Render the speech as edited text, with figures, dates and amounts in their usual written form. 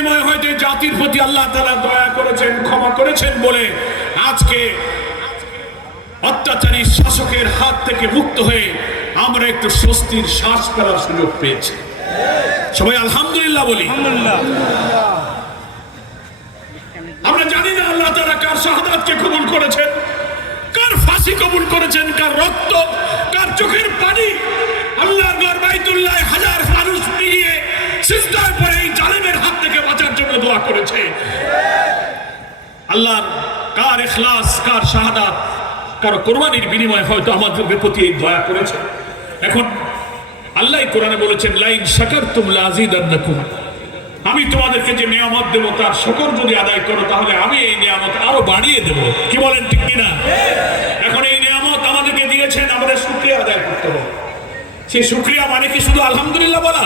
বিনিময়ে হয়তো জাতির প্রতি আল্লাহ তাআলা দয়া করেছেন, ক্ষমা করেছেন বলে আজকে অত্যাচারী শাসকের হাত থেকে মুক্ত হয়ে আমরা একটু স্বস্তির শ্বাস ফেলার সুযোগ পেয়েছি। সবাই আলহামদুলিল্লাহ বলি। আমরা জানি না আল্লাহ তাআলা কার শাহাদাতকে কবুল করেছেন, কার ফাঁসি কবুল করেছেন, কার রক্ত, কার চোখের পানি আল্লাহর ঘর বাইতুল্লাহ হাজার মানুষ মিলিয়ে সিজদায় পড়ে এই জালেমের হাত থেকে বাঁচার জন্য দোয়া করেছে। আল্লাহর কার ইখলাস, কার শাহাদাত, কার কোরবানির বিনিময়ে হয়তো আমাদের প্রতি এই দয়া করেছে। এখন আল্লাহ কোরআনে বলেছেন, লাইন শাকারতুম লাযিদান্নাকুম, আমি তোমাদেরকে যে নিয়ামত দেব তার শুকর যদি আদায় করো তাহলে আমি এই নিয়ামত আরো বাড়িয়ে দেব। কি বলেন ঠিক কিনা? এখন এই নিয়ামত আমাদেরকে দিয়েছেন, আমাদের শুকরিয়া আদায় করতে হবে। সেই শুকরিয়া মানে কি শুধু আলহামদুলিল্লাহ বলা?